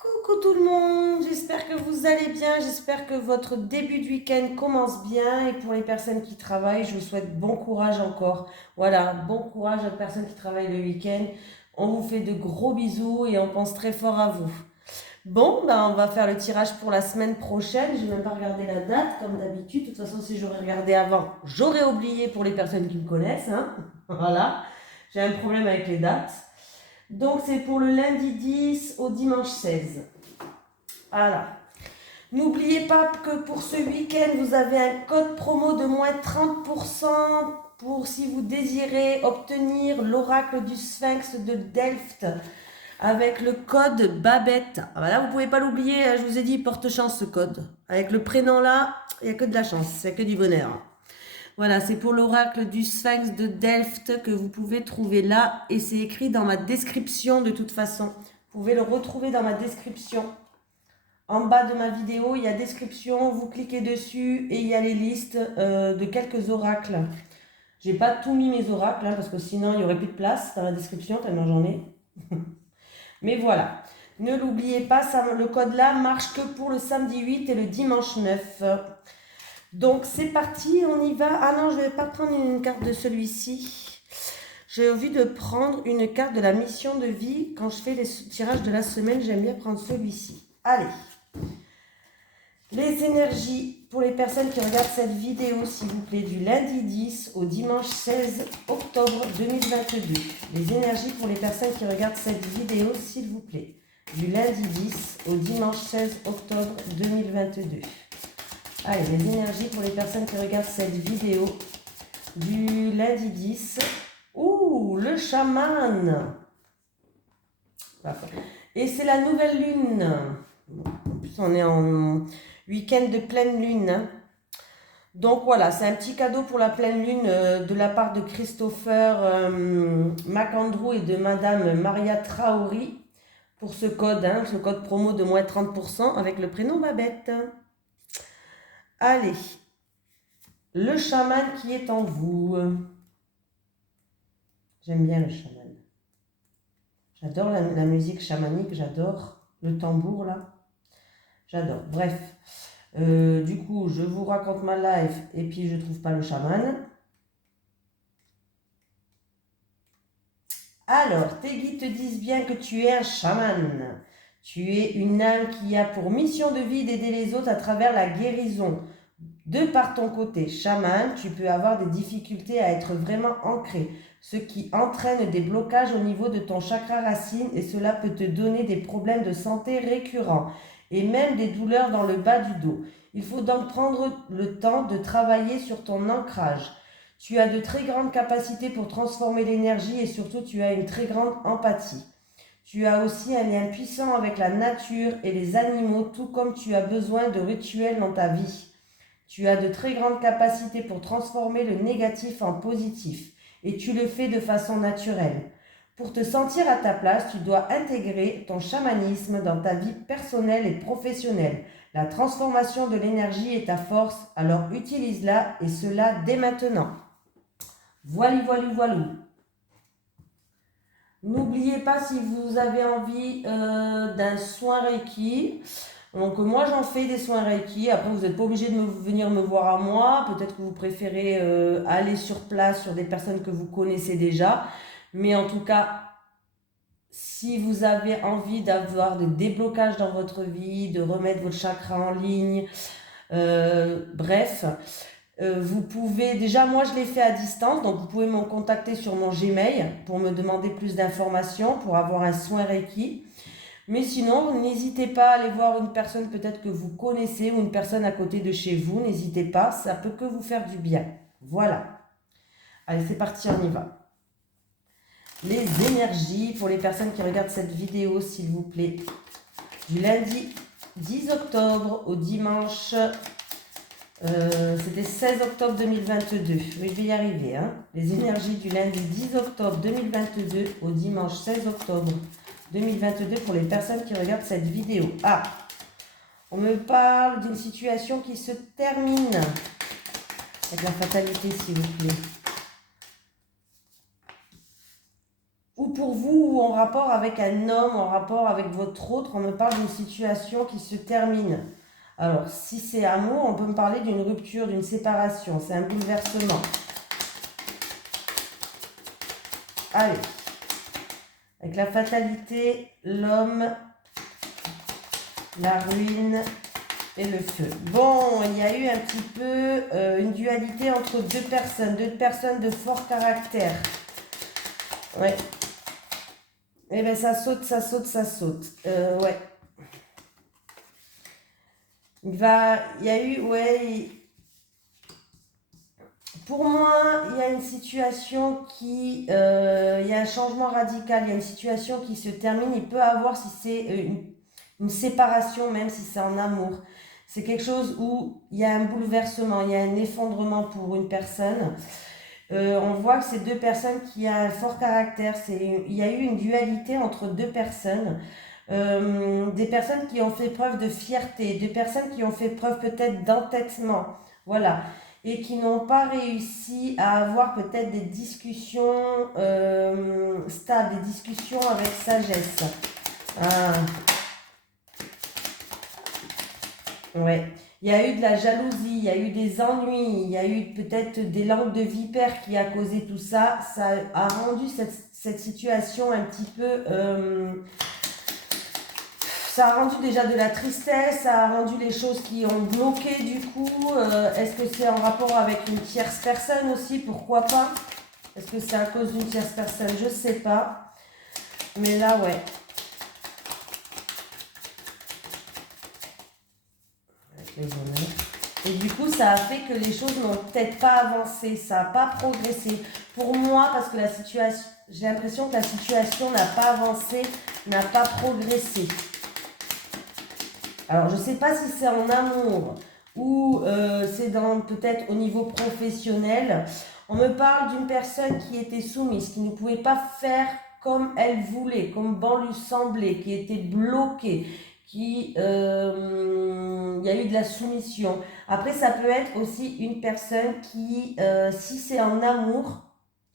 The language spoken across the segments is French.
Coucou tout le monde, j'espère que vous allez bien, j'espère que votre début de week-end commence bien et pour les personnes qui travaillent, je vous souhaite bon courage encore. Voilà, bon courage aux personnes qui travaillent le week-end. On vous fait de gros bisous et on pense très fort à vous. Bon, ben on va faire le tirage pour la semaine prochaine. Je n'ai même pas regardé la date comme d'habitude. De toute façon, si j'aurais regardé avant, j'aurais oublié pour les personnes qui me connaissent, hein. Voilà, j'ai un problème avec les dates. Donc c'est pour le lundi 10 au dimanche 16. Voilà. N'oubliez pas que pour ce week-end, vous avez un code promo de moins 30% pour si vous désirez obtenir l'oracle du Sphinx de Delft avec le code Babette. Voilà, vous ne pouvez pas l'oublier, je vous ai dit, porte chance ce code. Avec le prénom là, il n'y a que de la chance, il n'y a que du bonheur. Voilà, c'est pour l'oracle du Sphinx de Delft que vous pouvez trouver là et c'est écrit dans ma description de toute façon. Vous pouvez le retrouver dans ma description. En bas de ma vidéo, il y a description, vous cliquez dessus et il y a les listes de quelques oracles. J'ai pas tout mis mes oracles parce que sinon il n'y aurait plus de place dans la description tellement j'en ai. Mais voilà, ne l'oubliez pas, le code là marche que pour le samedi 8 et le dimanche 9. Donc c'est parti, on y va. Ah non, je ne vais pas prendre une carte de celui-ci. J'ai envie de prendre une carte de la mission de vie. Quand je fais les tirages de la semaine, j'aime bien prendre celui-ci. Allez. Les énergies pour les personnes qui regardent cette vidéo, s'il vous plaît, du lundi 10 au dimanche 16 octobre 2022. Les énergies pour les personnes qui regardent cette vidéo, s'il vous plaît, du lundi 10 au dimanche 16 octobre 2022. Allez, les énergies pour les personnes qui regardent cette vidéo du lundi 10. Ouh, le chaman. Et c'est la nouvelle lune. En plus, on est en week-end de pleine lune. Hein. Donc voilà, c'est un petit cadeau pour la pleine lune de la part de Christopher McAndrew et de Madame Maria Traori pour ce code, ce code promo de moins 30% avec le prénom Babette. Allez, le chaman qui est en vous. J'aime bien le chaman. J'adore la musique chamanique, j'adore le tambour là. J'adore. Bref, du coup, je vous raconte ma life et puis je trouve pas le chaman. Alors, tes guides te disent bien que tu es un chaman. Tu es une âme qui a pour mission de vie d'aider les autres à travers la guérison. De par ton côté chaman, tu peux avoir des difficultés à être vraiment ancré, ce qui entraîne des blocages au niveau de ton chakra racine et cela peut te donner des problèmes de santé récurrents et même des douleurs dans le bas du dos. Il faut donc prendre le temps de travailler sur ton ancrage. Tu as de très grandes capacités pour transformer l'énergie et surtout tu as une très grande empathie. Tu as aussi un lien puissant avec la nature et les animaux, tout comme tu as besoin de rituels dans ta vie. Tu as de très grandes capacités pour transformer le négatif en positif et tu le fais de façon naturelle. Pour te sentir à ta place, tu dois intégrer ton chamanisme dans ta vie personnelle et professionnelle. La transformation de l'énergie est ta force, alors utilise-la et cela dès maintenant. Voilà, voilà, voilà. N'oubliez pas si vous avez envie d'un soin Reiki. Donc moi j'en fais des soins Reiki. Après vous n'êtes pas obligé de venir me voir à moi. Peut-être que vous préférez aller sur place sur des personnes que vous connaissez déjà. Mais en tout cas, si vous avez envie d'avoir des déblocages dans votre vie, de remettre votre chakra en ligne, bref, vous pouvez, déjà moi je l'ai fait à distance, donc vous pouvez me contacter sur mon Gmail pour me demander plus d'informations, pour avoir un soin Reiki. Mais sinon, n'hésitez pas à aller voir une personne peut-être que vous connaissez ou une personne à côté de chez vous, n'hésitez pas, ça peut que vous faire du bien. Voilà. Allez, c'est parti, on y va. Les énergies pour les personnes qui regardent cette vidéo, s'il vous plaît. Du lundi 10 octobre au dimanche, c'était 16 octobre 2022. Oui, je vais y arriver. Hein. Les énergies du lundi 10 octobre 2022 au dimanche 16 octobre 2022 pour les personnes qui regardent cette vidéo. Ah, on me parle d'une situation qui se termine avec la fatalité, s'il vous plaît. ou pour vous, ou en rapport avec un homme, en rapport avec votre autre, on me parle d'une situation qui se termine. Alors, si c'est amour, on peut me parler d'une rupture, d'une séparation, c'est un bouleversement. Allez, avec la fatalité, l'homme, la ruine et le feu. Bon, il y a eu un petit peu une dualité entre deux personnes de fort caractère. Ouais. Eh bien, ça saute, ça saute, ça saute. Ouais. Il y a eu, ouais. Pour moi, il y a une situation il y a un changement radical. Il y a une situation qui se termine. Il peut avoir, si c'est une séparation, même si c'est en amour. C'est quelque chose où il y a un bouleversement, il y a un effondrement pour une personne. On voit que c'est deux personnes qui ont un fort caractère. Il y a eu une dualité entre deux personnes. Des personnes qui ont fait preuve de fierté, des personnes qui ont fait preuve peut-être d'entêtement. Voilà. Et qui n'ont pas réussi à avoir peut-être des discussions stables, des discussions avec sagesse. Ah, ouais. Il y a eu de la jalousie, il y a eu des ennuis, il y a eu peut-être des langues de vipère qui a causé tout ça. Ça a rendu cette situation un petit peu... ça a rendu déjà de la tristesse, ça a rendu les choses qui ont bloqué du coup. Est-ce que c'est en rapport avec une tierce personne aussi? Pourquoi pas? Est-ce que c'est à cause d'une tierce personne? Je sais pas. Mais là, ouais. Avec les honneurs. Et du coup, ça a fait que les choses n'ont peut-être pas avancé, ça n'a pas progressé. Pour moi, parce que la situation, j'ai l'impression que la situation n'a pas avancé, n'a pas progressé. Alors, je ne sais pas si c'est en amour ou c'est dans peut-être au niveau professionnel. On me parle d'une personne qui était soumise, qui ne pouvait pas faire comme elle voulait, comme bon lui semblait, qui était bloquée, il y a eu de la soumission. Après, ça peut être aussi une personne qui, si c'est en amour,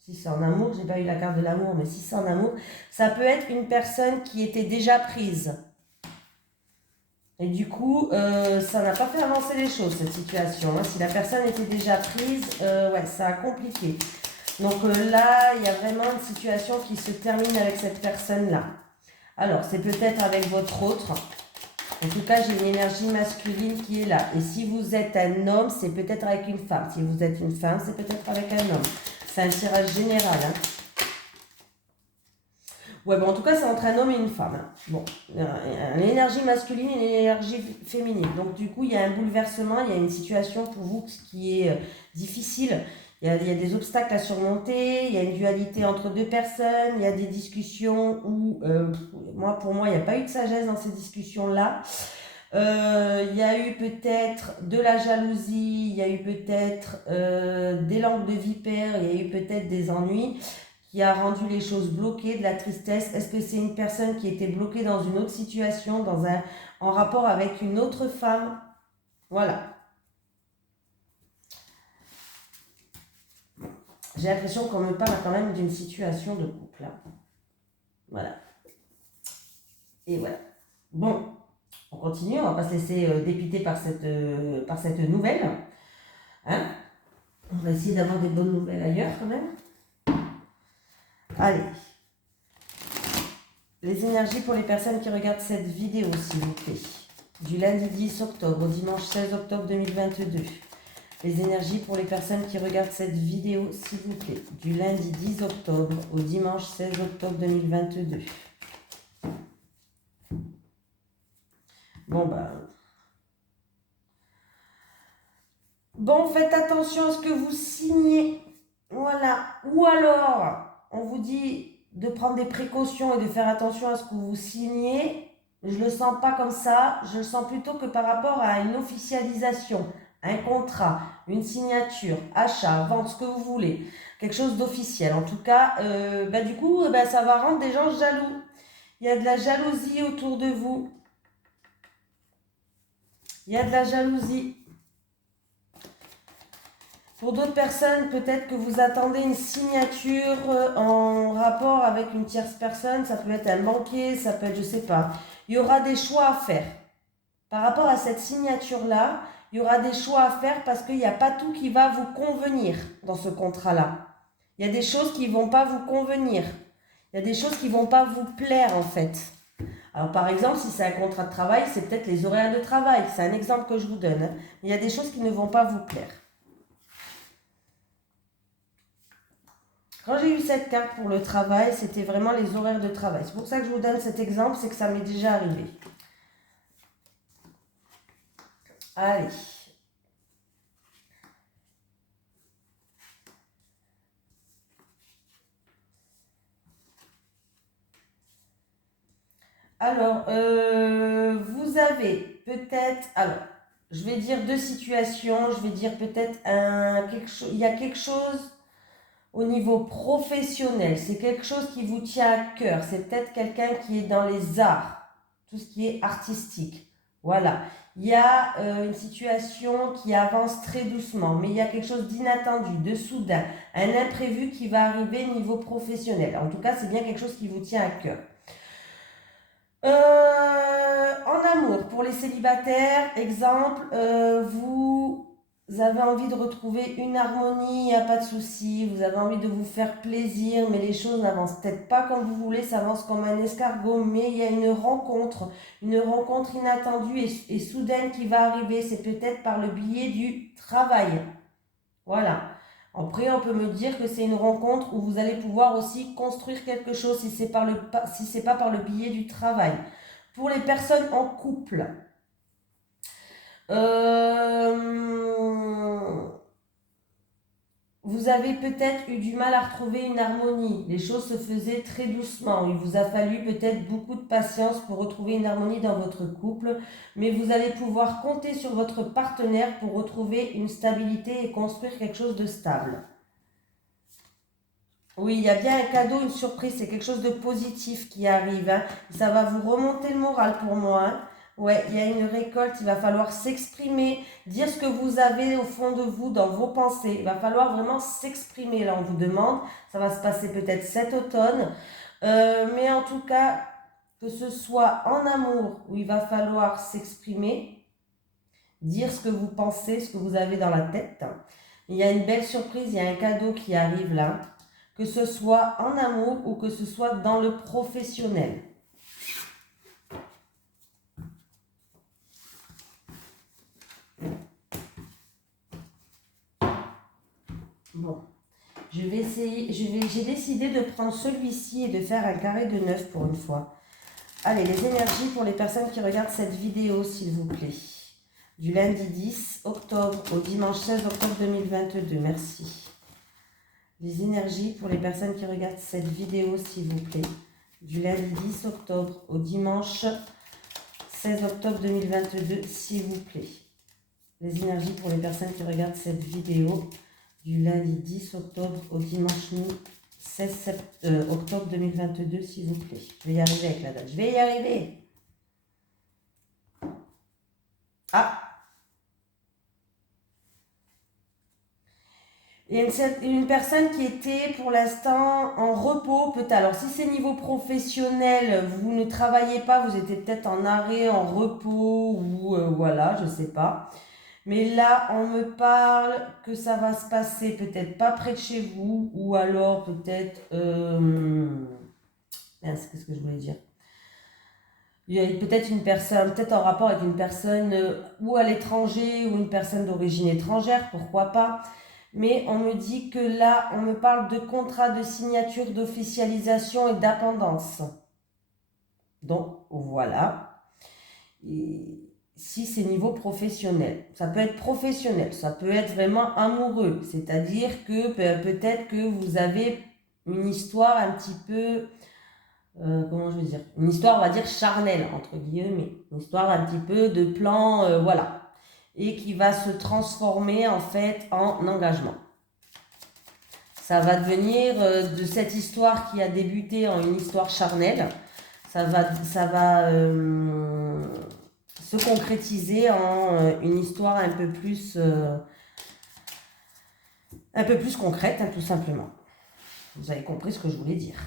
j'ai pas eu la carte de l'amour, mais si c'est en amour, ça peut être une personne qui était déjà prise. Et du coup, ça n'a pas fait avancer les choses, cette situation. Hein. Si la personne était déjà prise, ouais, ça a compliqué. Donc là, il y a vraiment une situation qui se termine avec cette personne-là. Alors, c'est peut-être avec votre autre. En tout cas, j'ai une énergie masculine qui est là. Et si vous êtes un homme, c'est peut-être avec une femme. Si vous êtes une femme, c'est peut-être avec un homme. C'est un tirage général. Hein. Ouais, bon, en tout cas, c'est entre un homme et une femme. Hein. Bon, une énergie masculine et une énergie féminine. Donc, du coup, il y a un bouleversement, il y a une situation pour vous qui est difficile. Il y a des obstacles à surmonter, il y a une dualité entre deux personnes, il y a des discussions où, pour moi, il n'y a pas eu de sagesse dans ces discussions-là. Il y a eu peut-être de la jalousie, il y a eu peut-être des langues de vipère, il y a eu peut-être des ennuis qui a rendu les choses bloquées, de la tristesse. Est-ce que c'est une personne qui était bloquée dans une autre situation, en rapport avec une autre femme? Voilà. J'ai l'impression qu'on me parle quand même d'une situation de couple. Hein. Voilà. Et voilà. Bon, on continue, on va pas se laisser dépiter par cette nouvelle. Hein, on va essayer d'avoir des bonnes nouvelles ailleurs quand même. Allez. Les énergies pour les personnes qui regardent cette vidéo, s'il vous plaît. Du lundi 10 octobre au dimanche 16 octobre 2022. Les énergies pour les personnes qui regardent cette vidéo, s'il vous plaît. Du lundi 10 octobre au dimanche 16 octobre 2022. Bon, faites attention à ce que vous signez. Voilà. Ou alors, on vous dit de prendre des précautions et de faire attention à ce que vous signez. Je le sens pas comme ça. Je le sens plutôt que par rapport à une officialisation, un contrat, une signature, achat, vente, ce que vous voulez. Quelque chose d'officiel. En tout cas, du coup, ça va rendre des gens jaloux. Il y a de la jalousie autour de vous. Il y a de la jalousie. Pour d'autres personnes, peut-être que vous attendez une signature en rapport avec une tierce personne. Ça peut être un banquier, ça peut être, je sais pas. Il y aura des choix à faire. Par rapport à cette signature-là, il y aura des choix à faire parce qu'il n'y a pas tout qui va vous convenir dans ce contrat-là. Il y a des choses qui ne vont pas vous convenir. Il y a des choses qui ne vont pas vous plaire en fait. Alors par exemple, si c'est un contrat de travail, c'est peut-être les horaires de travail. C'est un exemple que je vous donne. Il y a des choses qui ne vont pas vous plaire. Quand j'ai eu cette carte pour le travail, c'était vraiment les horaires de travail. C'est pour ça que je vous donne cet exemple, c'est que ça m'est déjà arrivé. Allez. Alors, vous avez peut-être... Alors, je vais dire deux situations. Je vais dire peut-être il y a quelque chose au niveau professionnel. C'est quelque chose qui vous tient à cœur. C'est peut-être quelqu'un qui est dans les arts. Tout ce qui est artistique. Voilà. Il y a une situation qui avance très doucement, mais il y a quelque chose d'inattendu, de soudain, un imprévu qui va arriver au niveau professionnel. En tout cas, c'est bien quelque chose qui vous tient à cœur. En amour, pour les célibataires, exemple, vous avez envie de retrouver une harmonie, il n'y a pas de souci, vous avez envie de vous faire plaisir, mais les choses n'avancent peut-être pas comme vous voulez, ça avance comme un escargot, mais il y a une rencontre inattendue et soudaine qui va arriver, c'est peut-être par le biais du travail. Voilà. Après, on peut me dire que c'est une rencontre où vous allez pouvoir aussi construire quelque chose si c'est pas par le biais du travail. Pour les personnes en couple, vous avez peut-être eu du mal à retrouver une harmonie. Les choses se faisaient très doucement. Il vous a fallu peut-être beaucoup de patience pour retrouver une harmonie dans votre couple, mais vous allez pouvoir compter sur votre partenaire pour retrouver une stabilité et construire quelque chose de stable. Oui, il y a bien un cadeau, une surprise, c'est quelque chose de positif qui arrive, hein. Ça va vous remonter le moral pour moi, hein. Ouais, il y a une récolte, il va falloir s'exprimer, dire ce que vous avez au fond de vous, dans vos pensées. Il va falloir vraiment s'exprimer, là on vous demande. Ça va se passer peut-être cet automne. Mais en tout cas, que ce soit en amour, où il va falloir s'exprimer, dire ce que vous pensez, ce que vous avez dans la tête. Il y a une belle surprise, il y a un cadeau qui arrive là. Que ce soit en amour ou que ce soit dans le professionnel. Bon, j'ai décidé de prendre celui-ci et de faire un carré de 9 pour une fois. Allez, les énergies pour les personnes qui regardent cette vidéo, s'il vous plaît. Du lundi 10 octobre au dimanche 16 octobre 2022, merci. Les énergies pour les personnes qui regardent cette vidéo, s'il vous plaît. Du lundi 10 octobre au dimanche 16 octobre 2022, s'il vous plaît. Les énergies pour les personnes qui regardent cette vidéo du lundi 10 octobre au dimanche 16 octobre 2022, s'il vous plaît. Je vais y arriver avec la date. Je vais y arriver. Ah! Il y a une personne qui était pour l'instant en repos, peut-être. Alors, si c'est niveau professionnel, vous ne travaillez pas, vous étiez peut-être en arrêt, en repos, ou voilà, je ne sais pas. Mais là, on me parle que ça va se passer peut-être pas près de chez vous, ou alors peut-être... qu'est-ce que je voulais dire? Il y a peut-être une personne, peut-être en rapport avec une personne ou à l'étranger, ou une personne d'origine étrangère, pourquoi pas. Mais on me dit que là, on me parle de contrat de signature, d'officialisation et d'appendance. Donc, voilà. Et si c'est niveau professionnel, ça peut être professionnel, ça peut être vraiment amoureux. C'est-à-dire que peut-être que vous avez une histoire un petit peu... comment je veux dire? Une histoire, on va dire, charnelle, entre guillemets. Une histoire un petit peu de plan, voilà. Et qui va se transformer, en fait, en engagement. Ça va devenir de cette histoire qui a débuté en une histoire charnelle, ça va se concrétiser en une histoire un peu plus un peu plus concrète, hein, tout simplement. Vous avez compris ce que je voulais dire.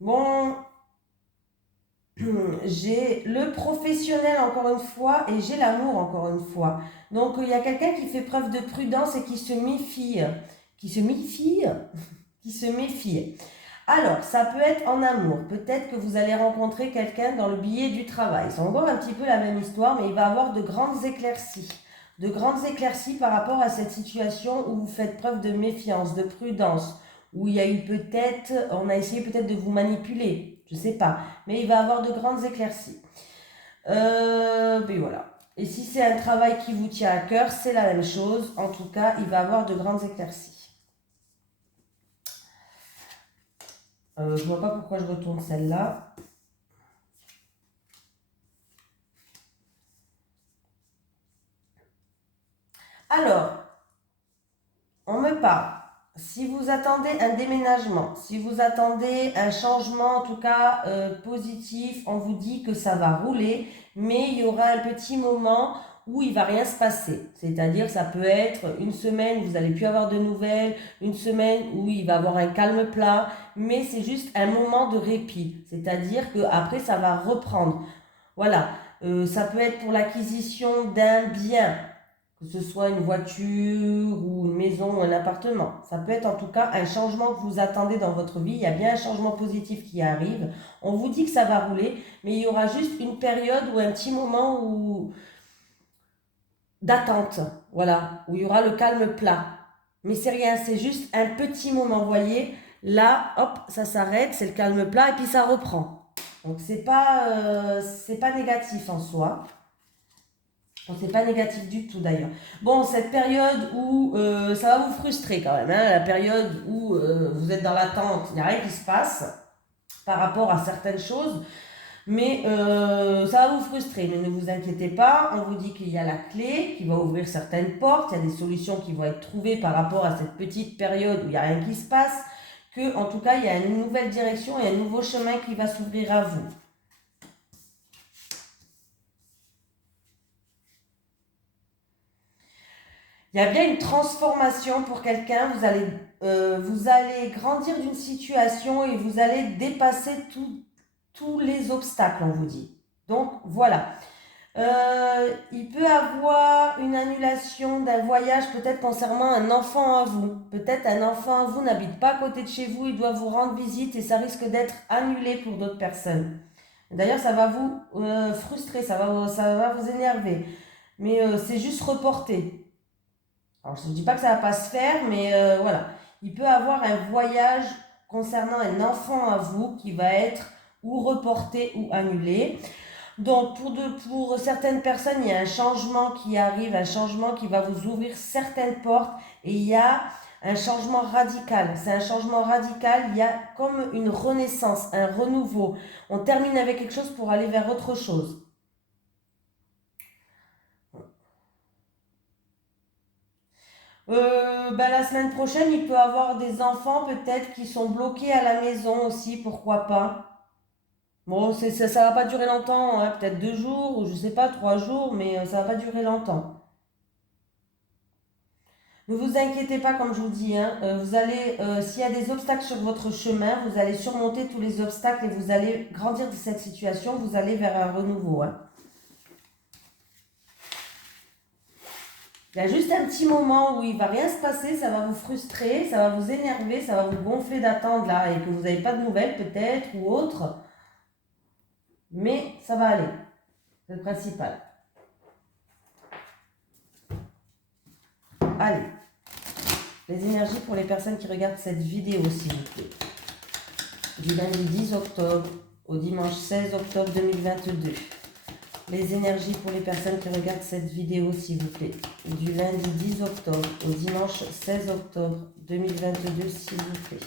Bon, j'ai le professionnel encore une fois et j'ai l'amour encore une fois. Donc il y a quelqu'un qui fait preuve de prudence et qui se méfie. Qui se méfie? Qui se méfie. Alors, ça peut être en amour. Peut-être que vous allez rencontrer quelqu'un dans le billet du travail. C'est encore un petit peu la même histoire, mais il va avoir de grandes éclaircies. De grandes éclaircies par rapport à cette situation où vous faites preuve de méfiance, de prudence, où il y a eu peut-être, on a essayé peut-être de vous manipuler, je ne sais pas, mais il va avoir de grandes éclaircies. Mais voilà. Et si c'est un travail qui vous tient à cœur, c'est la même chose. En tout cas, il va avoir de grandes éclaircies. Je vois pas pourquoi je retourne celle-là. Alors, on me parle. Si vous attendez un déménagement, si vous attendez un changement, en tout cas positif, on vous dit que ça va rouler, mais il y aura un petit moment où il va rien se passer. C'est-à-dire, ça peut être une semaine où vous n'allez plus avoir de nouvelles, une semaine où il va avoir un calme plat, mais c'est juste un moment de répit. C'est-à-dire qu'après, ça va reprendre. Voilà. Ça peut être pour l'acquisition d'un bien, que ce soit une voiture ou une maison ou un appartement. Ça peut être en tout cas un changement que vous attendez dans votre vie. Il y a bien un changement positif qui arrive. On vous dit que ça va rouler, mais il y aura juste une période ou un petit moment d'attente, voilà, où il y aura le calme plat. Mais c'est rien, c'est juste un petit moment, vous voyez. Là, hop, ça s'arrête, c'est le calme plat et puis ça reprend. Donc c'est pas négatif en soi. C'est pas négatif du tout d'ailleurs. Bon, cette période où ça va vous frustrer quand même, hein, la période où vous êtes dans l'attente, il n'y a rien qui se passe par rapport à certaines choses, mais ça va vous frustrer. Mais ne vous inquiétez pas, on vous dit qu'il y a la clé qui va ouvrir certaines portes, il y a des solutions qui vont être trouvées par rapport à cette petite période où il n'y a rien qui se passe, que en tout cas il y a une nouvelle direction et un nouveau chemin qui va s'ouvrir à vous. Il y a bien une transformation pour quelqu'un. Vous allez grandir d'une situation et vous allez dépasser tous les obstacles, on vous dit. Donc voilà. Il peut avoir une annulation d'un voyage peut-être concernant un enfant à vous. Peut-être un enfant à vous n'habite pas à côté de chez vous, il doit vous rendre visite et ça risque d'être annulé pour d'autres personnes. D'ailleurs, ça va vous frustrer, ça va vous énerver. Mais c'est juste reporté. Alors, je ne dis pas que ça ne va pas se faire, mais voilà. Il peut avoir un voyage concernant un enfant à vous qui va être ou reporté ou annulé. Donc, pour certaines personnes, il y a un changement qui arrive, un changement qui va vous ouvrir certaines portes et il y a un changement radical. C'est un changement radical, il y a comme une renaissance, un renouveau. On termine avec quelque chose pour aller vers autre chose. La semaine prochaine, il peut avoir des enfants peut-être qui sont bloqués à la maison aussi, pourquoi pas. Bon, ça va pas durer longtemps, hein, peut-être 2 jours ou je sais pas, 3 jours, mais ça va pas durer longtemps. Ne vous inquiétez pas, comme je vous dis, hein, s'il y a des obstacles sur votre chemin, vous allez surmonter tous les obstacles et vous allez grandir de cette situation, vous allez vers un renouveau, hein. Il y a juste un petit moment où il va rien se passer, ça va vous frustrer, ça va vous énerver, ça va vous gonfler d'attendre là et que vous n'avez pas de nouvelles peut-être ou autre. Mais ça va aller. C'est le principal. Allez. Les énergies pour les personnes qui regardent cette vidéo, s'il vous plaît. Du lundi 10 octobre au dimanche 16 octobre 2022. Les énergies pour les personnes qui regardent cette vidéo, s'il vous plaît. Du lundi 10 octobre au dimanche 16 octobre 2022, s'il vous plaît.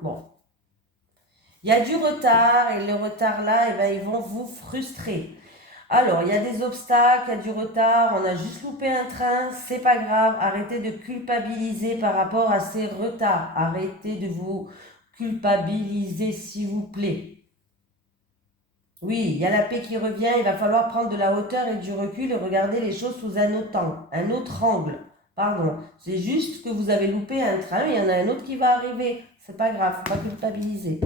Bon. Il y a du retard et le retard là, eh ben, ils vont vous frustrer. Alors, il y a des obstacles, il y a du retard, on a juste loupé un train, c'est pas grave. Arrêtez de culpabiliser par rapport à ces retards. Arrêtez de vous culpabiliser, s'il vous plaît. Oui, il y a la paix qui revient, il va falloir prendre de la hauteur et du recul et regarder les choses sous un autre angle. Pardon, c'est juste que vous avez loupé un train, il y en a un autre qui va arriver. C'est pas grave, faut pas culpabiliser.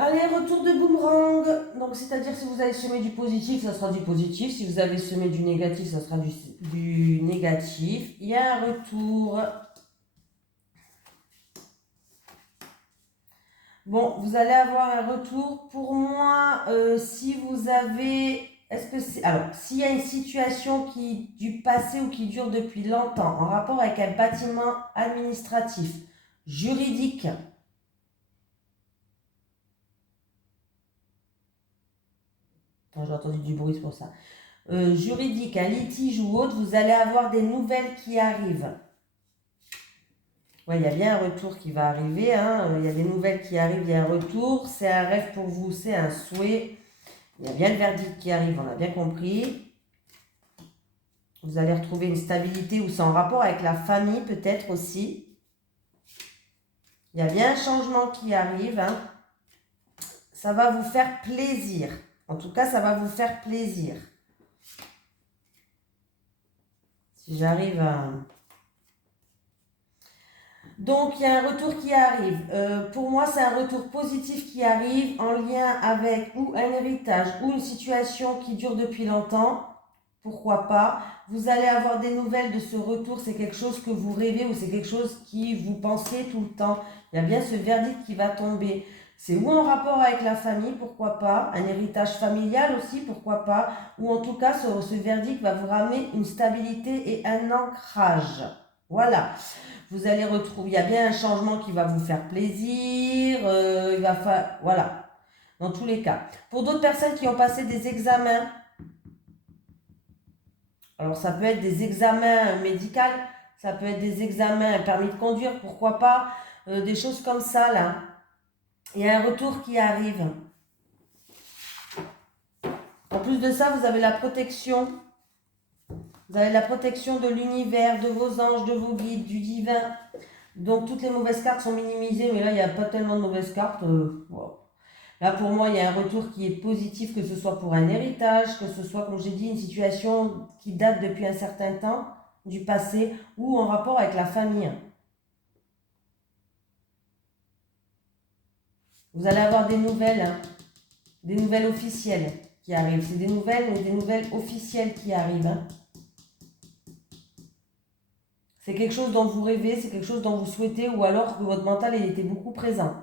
Allez, retour de boomerang. Donc, c'est-à-dire si vous avez semé du positif, ça sera du positif. Si vous avez semé du négatif, ça sera du négatif. Il y a un retour. Bon, vous allez avoir un retour. Pour moi, si vous avez... Est-ce que c'est... Alors, s'il y a une situation du passé ou qui dure depuis longtemps, en rapport avec un bâtiment administratif, juridique, j'ai entendu du bruit, c'est pour ça. Juridique, un litige ou autre, vous allez avoir des nouvelles qui arrivent. Ouais, il y a bien un retour qui va arriver, hein. Il y a des nouvelles qui arrivent, il y a un retour. C'est un rêve pour vous, c'est un souhait. Il y a bien le verdict qui arrive, on a bien compris. Vous allez retrouver une stabilité ou c'est en rapport avec la famille peut-être aussi. Il y a bien un changement qui arrive, hein. Ça va vous faire plaisir. En tout cas, ça va vous faire plaisir. Si j'arrive à... Donc, il y a un retour qui arrive. Pour moi, c'est un retour positif qui arrive en lien avec ou un héritage ou une situation qui dure depuis longtemps. Pourquoi pas? Vous allez avoir des nouvelles de ce retour. C'est quelque chose que vous rêvez ou c'est quelque chose qui vous pensez tout le temps. Il y a bien ce verdict qui va tomber. C'est ou en rapport avec la famille, pourquoi pas? Un héritage familial aussi, pourquoi pas? Ou en tout cas, ce verdict va vous ramener une stabilité et un ancrage. Voilà. Vous allez retrouver, il y a bien un changement qui va vous faire plaisir, voilà, dans tous les cas. Pour d'autres personnes qui ont passé des examens, alors ça peut être des examens médicaux, ça peut être des examens permis de conduire, pourquoi pas, des choses comme ça là. Il y a un retour qui arrive. En plus de ça, vous avez la protection. Vous avez la protection de l'univers, de vos anges, de vos guides, du divin. Donc toutes les mauvaises cartes sont minimisées, mais là il n'y a pas tellement de mauvaises cartes. Wow. Là pour moi il y a un retour qui est positif, que ce soit pour un héritage, que ce soit comme j'ai dit une situation qui date depuis un certain temps du passé ou en rapport avec la famille. Vous allez avoir des nouvelles, hein, des nouvelles officielles qui arrivent. C'est des nouvelles, mais des nouvelles officielles qui arrivent. Hein. C'est quelque chose dont vous rêvez, c'est quelque chose dont vous souhaitez ou alors que votre mental il était beaucoup présent.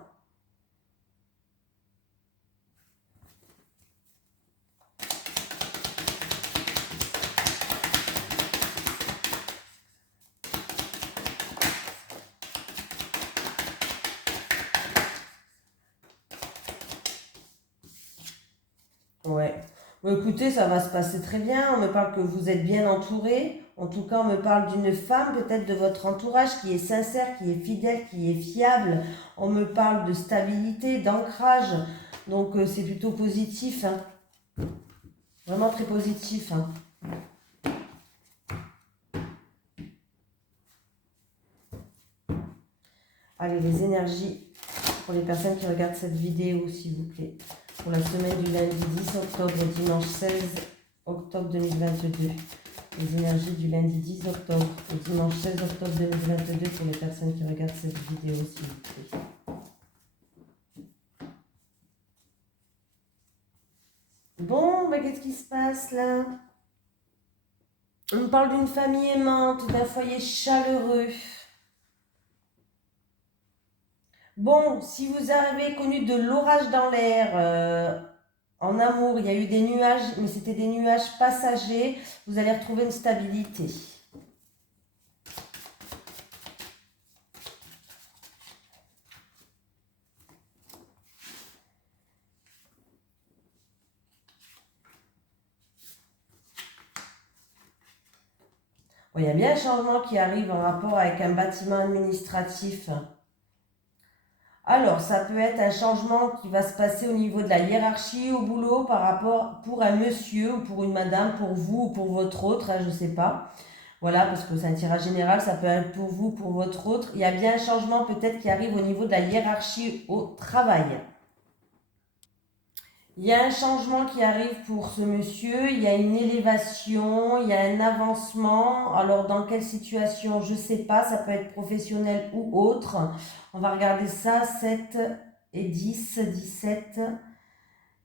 Ouais. Bon, écoutez, ça va se passer très bien. On me parle que vous êtes bien entouré. En tout cas, on me parle d'une femme, peut-être de votre entourage, qui est sincère, qui est fidèle, qui est fiable. On me parle de stabilité, d'ancrage. Donc, c'est plutôt positif. Hein. Vraiment très positif. Hein. Allez, les énergies pour les personnes qui regardent cette vidéo, s'il vous plaît. Pour la semaine du lundi 10 octobre au dimanche 16 octobre 2022. Les énergies du lundi 10 octobre au dimanche 16 octobre 2022 pour les personnes qui regardent cette vidéo, s'il vous plaît. Bon, bah, qu'est-ce qui se passe là? On me parle d'une famille aimante, d'un foyer chaleureux. Bon, si vous avez connu de l'orage dans l'air, en amour, il y a eu des nuages, mais c'était des nuages passagers, vous allez retrouver une stabilité. Bon, il y a bien un changement qui arrive en rapport avec un bâtiment administratif. Alors, ça peut être un changement qui va se passer au niveau de la hiérarchie au boulot par rapport pour un monsieur ou pour une madame, pour vous ou pour votre autre, hein, je ne sais pas. Voilà, parce que c'est un tirage général, ça peut être pour vous, pour votre autre. Il y a bien un changement peut-être qui arrive au niveau de la hiérarchie au travail. Il y a un changement qui arrive pour ce monsieur, il y a une élévation, il y a un avancement. Alors dans quelle situation, je ne sais pas, ça peut être professionnel ou autre. On va regarder ça, 7 et 10, 17,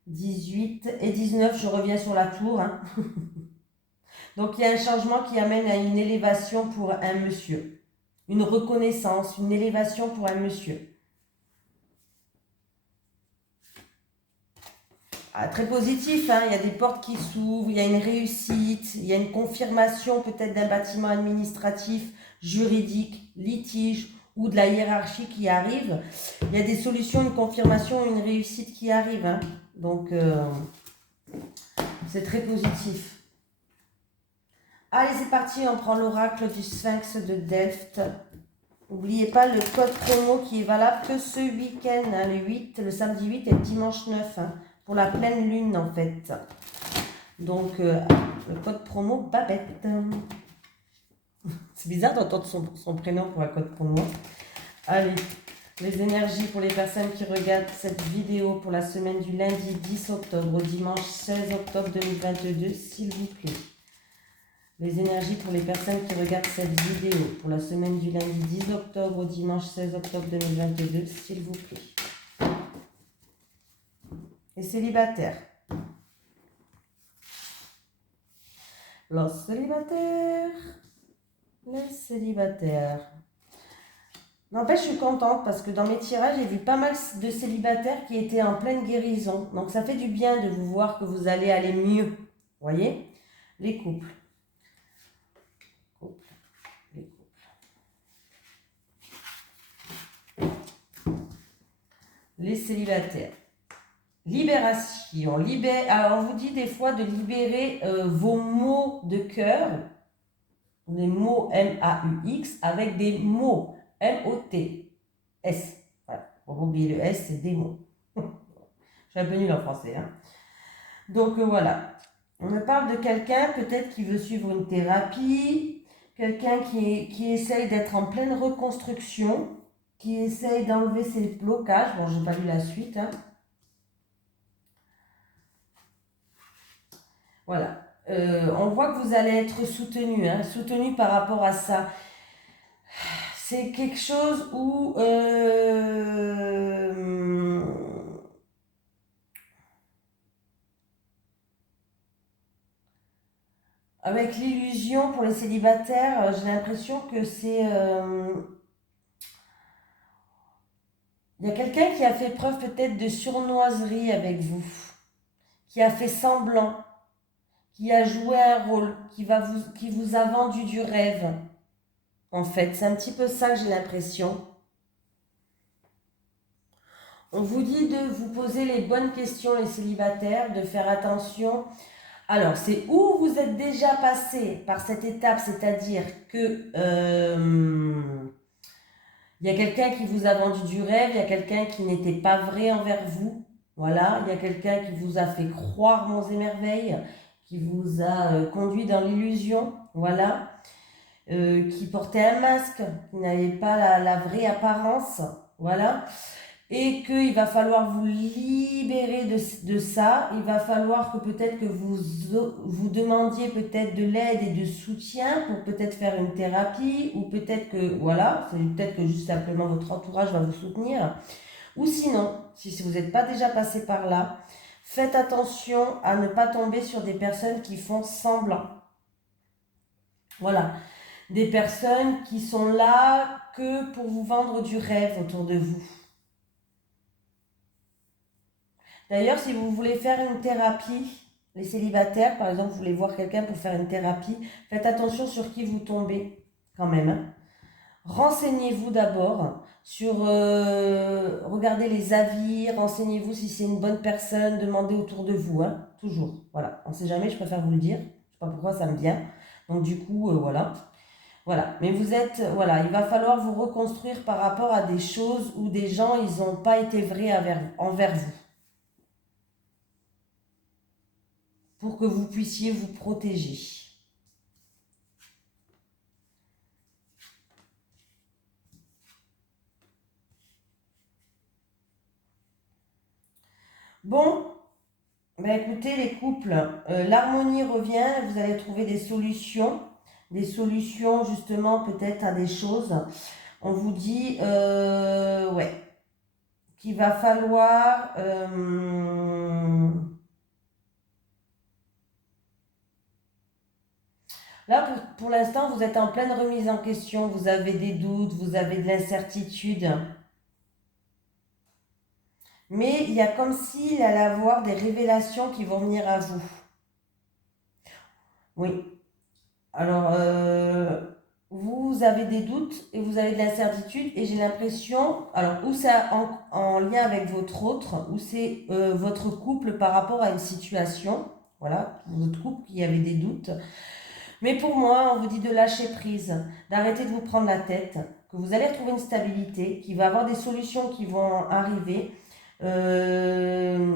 18 et 19, je reviens sur la tour, hein. Donc il y a un changement qui amène à une élévation pour un monsieur. Une reconnaissance, une élévation pour un monsieur. Ah, très positif, hein. Il y a des portes qui s'ouvrent, il y a une réussite, il y a une confirmation peut-être d'un bâtiment administratif, juridique, litige ou de la hiérarchie qui arrive. Il y a des solutions, une confirmation, une réussite qui arrive, hein. Donc, c'est très positif. Allez, c'est parti, on prend l'oracle du Sphinx de Delft. N'oubliez pas le code promo qui est valable que ce week-end, hein, le samedi 8 et le dimanche 9, hein, pour la pleine lune en fait. Donc, le code promo Babette. C'est bizarre d'entendre son prénom pour un code promo. Allez, les énergies pour les personnes qui regardent cette vidéo pour la semaine du lundi 10 octobre au dimanche 16 octobre 2022, s'il vous plaît. Les énergies pour les personnes qui regardent cette vidéo pour la semaine du lundi 10 octobre au dimanche 16 octobre 2022, s'il vous plaît. Les célibataires. Les célibataires. Les célibataires. N'empêche, je suis contente parce que dans mes tirages, j'ai vu pas mal de célibataires qui étaient en pleine guérison. Donc ça fait du bien de vous voir que vous allez aller mieux. Vous voyez? Les couples. Les célibataires. Libération. Alors, on vous dit des fois de libérer vos mots de cœur, les mots M-A-U-X, avec des mots M-O-T-S. Voilà. Pour oublier le S, c'est des mots. Je suis un peu nulle en français, hein. Donc, voilà. On me parle de quelqu'un peut-être qui veut suivre une thérapie, quelqu'un qui essaye d'être en pleine reconstruction, qui essaye d'enlever ses blocages. Bon, je n'ai pas lu la suite, hein. Voilà. On voit que vous allez être soutenu, hein, soutenu par rapport à ça. C'est quelque chose où avec l'illusion pour les célibataires, j'ai l'impression que c'est il y a quelqu'un qui a fait preuve peut-être de surnoiserie avec vous, qui a fait semblant, qui a joué un rôle, qui vous a vendu du rêve. En fait, c'est un petit peu ça que j'ai l'impression. On vous dit de vous poser les bonnes questions, les célibataires, de faire attention. Alors, c'est où vous êtes déjà passé par cette étape, c'est-à-dire que il y a quelqu'un qui vous a vendu du rêve, il y a quelqu'un qui n'était pas vrai envers vous. Voilà, il y a quelqu'un qui vous a fait croire monts et merveilles, qui vous a conduit dans l'illusion. Voilà. Qui portait un masque, qui n'avait pas la vraie apparence, voilà, et qu'il va falloir vous libérer de ça. Il va falloir que peut-être que vous demandiez peut-être de l'aide et de soutien pour peut-être faire une thérapie, ou peut-être que, voilà, c'est peut-être que juste simplement votre entourage va vous soutenir, ou sinon, si vous n'êtes pas déjà passé par là, faites attention à ne pas tomber sur des personnes qui font semblant. Voilà. Des personnes qui sont là que pour vous vendre du rêve autour de vous. D'ailleurs, si vous voulez faire une thérapie, les célibataires, par exemple, vous voulez voir quelqu'un pour faire une thérapie, faites attention sur qui vous tombez quand même, hein. Renseignez-vous d'abord sur, regardez les avis, renseignez-vous si c'est une bonne personne, demandez autour de vous, hein, toujours. Voilà, on ne sait jamais, je préfère vous le dire, je ne sais pas pourquoi ça me vient. Donc du coup, voilà. Voilà, mais vous êtes, voilà, il va falloir vous reconstruire par rapport à des choses où des gens, ils n'ont pas été vrais envers vous, pour que vous puissiez vous protéger. Bon, ben écoutez les couples, l'harmonie revient, vous allez trouver des solutions justement peut-être à des choses. On vous dit, ouais, qu'il va falloir... là, pour l'instant, vous êtes en pleine remise en question, vous avez des doutes, vous avez de l'incertitude. Mais il y a comme s'il allait avoir des révélations qui vont venir à vous. Oui. Alors, vous avez des doutes et vous avez de l'incertitude et j'ai l'impression, alors ou c'est en lien avec votre autre, ou c'est votre couple par rapport à une situation, voilà, votre couple qui avait des doutes. Mais pour moi, on vous dit de lâcher prise, d'arrêter de vous prendre la tête, que vous allez retrouver une stabilité, qu'il va y avoir des solutions qui vont arriver. Euh,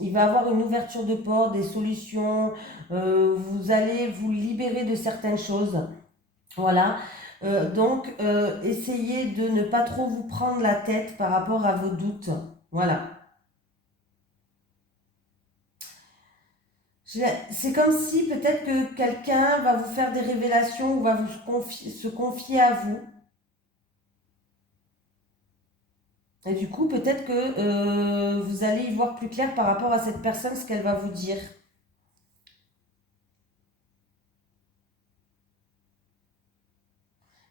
il va y avoir une ouverture de porte, des solutions, vous allez vous libérer de certaines choses. Voilà. Donc, essayez de ne pas trop vous prendre la tête par rapport à vos doutes. Voilà. C'est comme si peut-être que quelqu'un va vous faire des révélations ou va se confier à vous. Et du coup, peut-être que vous allez y voir plus clair par rapport à cette personne, ce qu'elle va vous dire.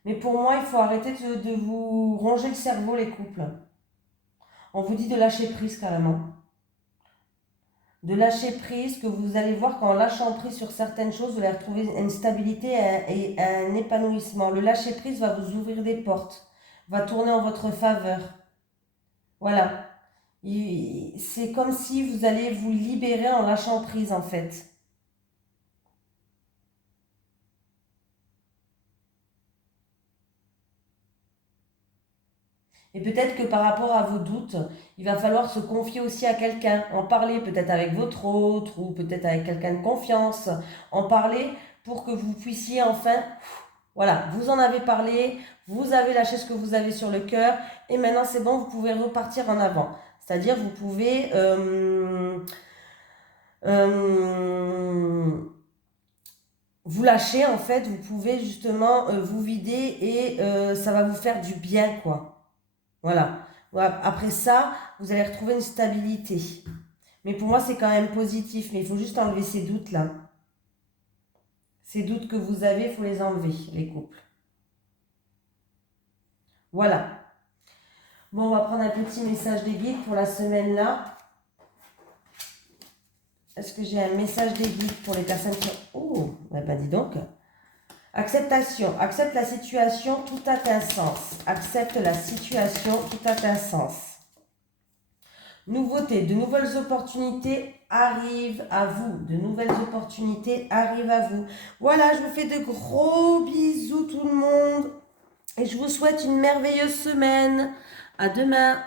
Mais pour moi, il faut arrêter de vous ronger le cerveau, les couples. On vous dit de lâcher prise carrément. De lâcher prise, que vous allez voir qu'en lâchant prise sur certaines choses, vous allez retrouver une stabilité et un épanouissement. Le lâcher prise va vous ouvrir des portes, va tourner en votre faveur. Voilà. C'est comme si vous allez vous libérer en lâchant prise en fait. Et peut-être que par rapport à vos doutes, il va falloir se confier aussi à quelqu'un, en parler peut-être avec votre autre ou peut-être avec quelqu'un de confiance, en parler pour que vous puissiez enfin, voilà, vous en avez parlé, vous avez lâché ce que vous avez sur le cœur et maintenant c'est bon, vous pouvez repartir en avant. C'est-à-dire vous pouvez euh, vous lâcher en fait, vous pouvez justement vous vider et ça va vous faire du bien quoi. Voilà. Voilà. Après ça, vous allez retrouver une stabilité. Mais pour moi, c'est quand même positif. Mais il faut juste enlever ces doutes-là. Ces doutes que vous avez, il faut les enlever, les couples. Voilà. Bon, on va prendre un petit message des guides pour la semaine-là. Est-ce que j'ai un message des guides pour les personnes qui... Oh, bah dis donc. Acceptation. Accepte la situation, tout a un sens. Accepte la situation, tout a un sens. Nouveauté, de nouvelles opportunités arrivent à vous. De nouvelles opportunités arrivent à vous. Voilà, je vous fais de gros bisous tout le monde. Et je vous souhaite une merveilleuse semaine. À demain.